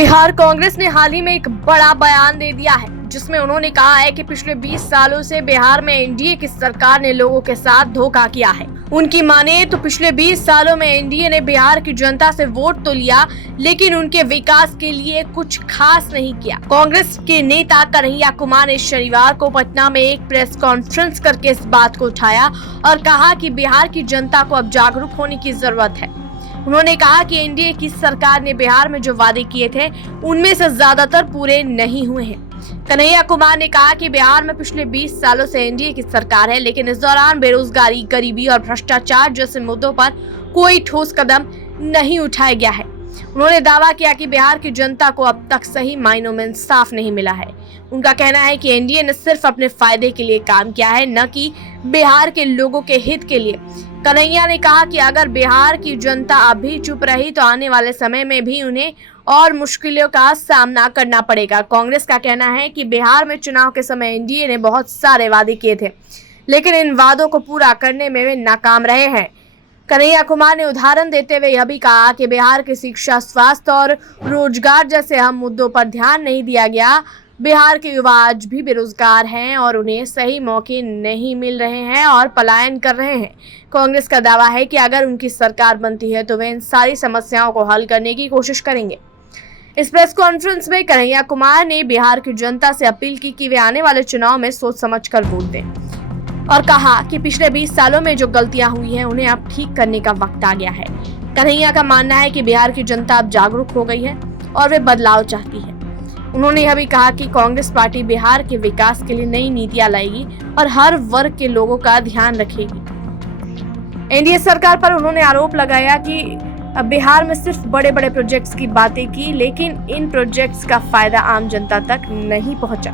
बिहार कांग्रेस ने हाल ही में एक बड़ा बयान दे दिया है, जिसमें उन्होंने कहा है कि पिछले 20 सालों से बिहार में एनडीए की सरकार ने लोगों के साथ धोखा किया है। उनकी माने तो पिछले 20 सालों में एनडीए ने बिहार की जनता से वोट तो लिया, लेकिन उनके विकास के लिए कुछ खास नहीं किया। कांग्रेस के नेता कन्हैया कुमार ने शनिवार को पटना में एक प्रेस कॉन्फ्रेंस करके इस बात को उठाया और कहा कि बिहार की जनता को अब जागरूक होने की जरूरत है। उन्होंने कहा कि एनडीए की सरकार ने बिहार में जो वादे किए थे, उनमें से ज्यादातर पूरे नहीं हुए हैं। कन्हैया कुमार ने कहा कि बिहार में पिछले 20 सालों से एनडीए की सरकार है, लेकिन इस दौरान बेरोजगारी, गरीबी और भ्रष्टाचार जैसे मुद्दों पर कोई ठोस कदम नहीं उठाया गया है। उन्होंने दावा किया कि बिहार की जनता को अब तक सही मायनों में इंसाफ नहीं मिला है। उनका कहना है कि एनडीए ने सिर्फ अपने फायदे के लिए काम किया है, न कि बिहार के लोगों के हित के लिए। कन्हैया ने कहा कि अगर बिहार की जनता अभी चुप रही तो आने वाले समय में भी उन्हें और मुश्किलों का सामना करना पड़ेगा। कांग्रेस का कहना है कि बिहार में चुनाव के समय एनडीए ने बहुत सारे वादे किए थे, लेकिन इन वादों को पूरा करने में वे नाकाम रहे हैं। कन्हैया कुमार ने उदाहरण देते हुए यह भी कहा कि बिहार की शिक्षा, स्वास्थ्य और रोजगार जैसे अहम मुद्दों पर ध्यान नहीं दिया गया। बिहार के युवा आज भी बेरोजगार हैं और उन्हें सही मौके नहीं मिल रहे हैं और पलायन कर रहे हैं। कांग्रेस का दावा है कि अगर उनकी सरकार बनती है तो वे इन सारी समस्याओं को हल करने की कोशिश करेंगे। इस प्रेस कॉन्फ्रेंस में कन्हैया कुमार ने बिहार की जनता से अपील की कि वे आने वाले चुनाव में सोच समझकर वोट दें और कहा कि पिछले 20 सालों में जो गलतियां हुई हैं, उन्हें अब ठीक करने का वक्त आ गया है। कन्हैया का मानना है कि बिहार की जनता अब जागरूक हो गई है और वे बदलाव चाहती है। उन्होंने यह भी कहा कि कांग्रेस पार्टी बिहार के विकास के लिए नई नीतियां लाएगी और हर वर्ग के लोगों का ध्यान रखेगी। एनडीए सरकार पर उन्होंने आरोप लगाया कि बिहार में सिर्फ बड़े बड़े प्रोजेक्ट्स की बातें की, लेकिन इन प्रोजेक्ट्स का फायदा आम जनता तक नहीं पहुंचा।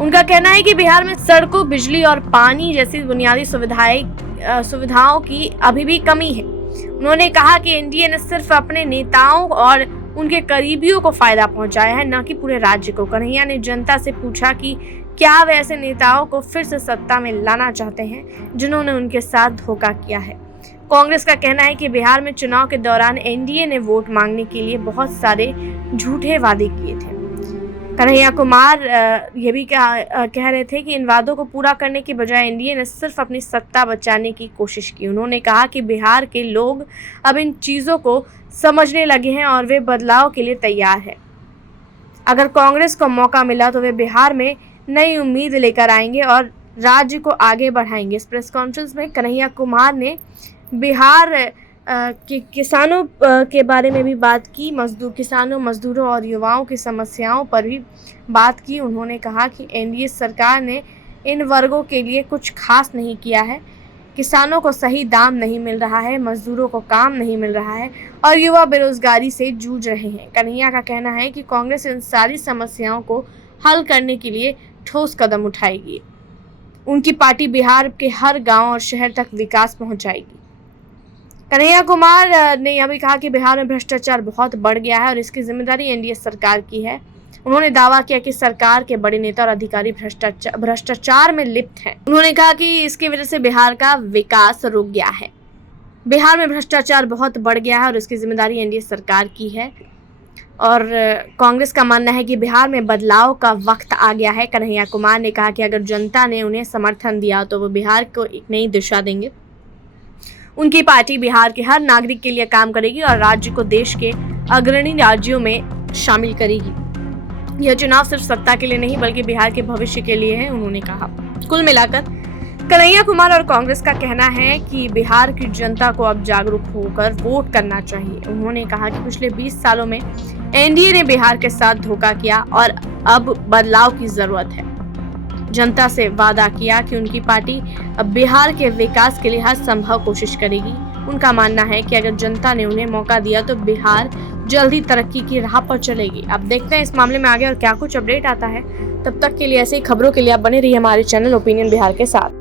उनका कहना है कि बिहार में सड़कों, बिजली और पानी जैसी बुनियादी सुविधाओं की अभी भी कमी है। उन्होंने कहा कि एनडीए ने सिर्फ अपने नेताओं और उनके करीबियों को फायदा पहुंचाया है, न कि पूरे राज्य को। कन्हैया ने जनता से पूछा कि क्या वे ऐसे नेताओं को फिर से सत्ता में लाना चाहते हैं जिन्होंने उनके साथ धोखा किया है। कांग्रेस का कहना है कि बिहार में चुनाव के दौरान एनडीए ने वोट मांगने के लिए बहुत सारे झूठे वादे किए थे। कन्हैया कुमार ये भी कह रहे थे कि इन वादों को पूरा करने के बजाय एनडीए ने सिर्फ अपनी सत्ता बचाने की कोशिश की। उन्होंने कहा कि बिहार के लोग अब इन चीज़ों को समझने लगे हैं और वे बदलाव के लिए तैयार हैं। अगर कांग्रेस को मौका मिला तो वे बिहार में नई उम्मीद लेकर आएंगे और राज्य को आगे बढ़ाएंगे। इस प्रेस कॉन्फ्रेंस में कन्हैया कुमार ने बिहार के किसानों के बारे में भी बात की, किसानों, मजदूरों और युवाओं की समस्याओं पर भी बात की। उन्होंने कहा कि एनडीए सरकार ने इन वर्गों के लिए कुछ खास नहीं किया है। किसानों को सही दाम नहीं मिल रहा है, मजदूरों को काम नहीं मिल रहा है और युवा बेरोजगारी से जूझ रहे हैं। कन्हैया का कहना है कि कांग्रेस इन सारी समस्याओं को हल करने के लिए ठोस कदम उठाएगी। उनकी पार्टी बिहार के हर गांव और शहर तक विकास पहुंचाएगी। कन्हैया कुमार ने यह भी कहा कि बिहार में भ्रष्टाचार बहुत बढ़ गया है और इसकी जिम्मेदारी एनडीए सरकार की है। उन्होंने दावा किया कि सरकार के बड़े नेता और अधिकारी भ्रष्टाचार में लिप्त हैं। उन्होंने कहा कि इसकी वजह से बिहार का विकास रुक गया है। बिहार में भ्रष्टाचार बहुत बढ़ गया है और इसकी जिम्मेदारी एनडीए सरकार की है और कांग्रेस का मानना है कि बिहार में बदलाव का वक्त आ गया है। कन्हैया कुमार ने कहा कि अगर जनता ने उन्हें समर्थन दिया तो वो बिहार को एक नई दिशा देंगे। उनकी पार्टी बिहार के हर नागरिक के लिए काम करेगी और राज्य को देश के अग्रणी राज्यों में शामिल करेगी। यह चुनाव सिर्फ सत्ता के लिए नहीं बल्कि बिहार के भविष्य के लिए है, उन्होंने कहा। कुल मिलाकर कन्हैया कुमार और कांग्रेस का कहना है कि बिहार की जनता को अब जागरूक होकर वोट करना चाहिए। उन्होंने कहा कि पिछले 20 सालों में एनडीए ने बिहार के साथ धोखा किया और अब बदलाव की जरूरत है। जनता से वादा किया कि उनकी पार्टी अब बिहार के विकास के लिए हर संभव कोशिश करेगी। उनका मानना है कि अगर जनता ने उन्हें मौका दिया तो बिहार जल्दी तरक्की की राह पर चलेगी। अब देखते हैं इस मामले में आगे और क्या कुछ अपडेट आता है। तब तक के लिए ऐसे ही खबरों के लिए आप बने रहिए हमारे चैनल ओपिनियन बिहार के साथ।